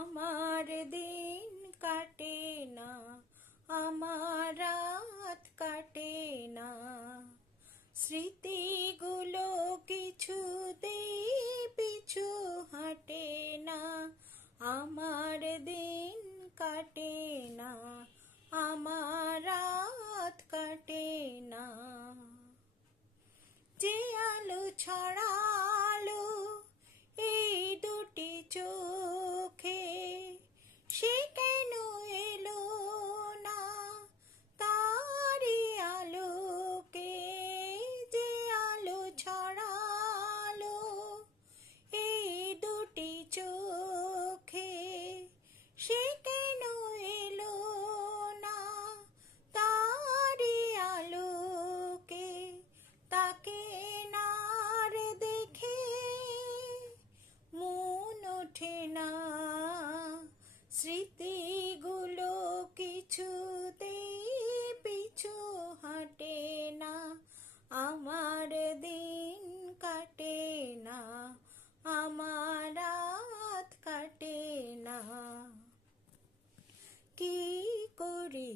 আমার দিন কাটে না, আমার রাত কাটে না, স্মৃতিগুলো কিছুতেই পিছু হাঁটে না। আমার দিন কাটে না, আমার রাত কাটে না। যে আলো ছড়ালো এই দুটি চোখে, সে কেন এলো না তারি আলোকে? যে আলো ছড়ালো এই দুটি চোখে, সে কেন এলো না তারি আলোকে? তাকে নার দেখে মন ওঠে না, স্মৃতিগুলো কিছুতেই পিছু হাঁটে না। আমার দিন কাটে না, আমার রাত কাটে না। কি করি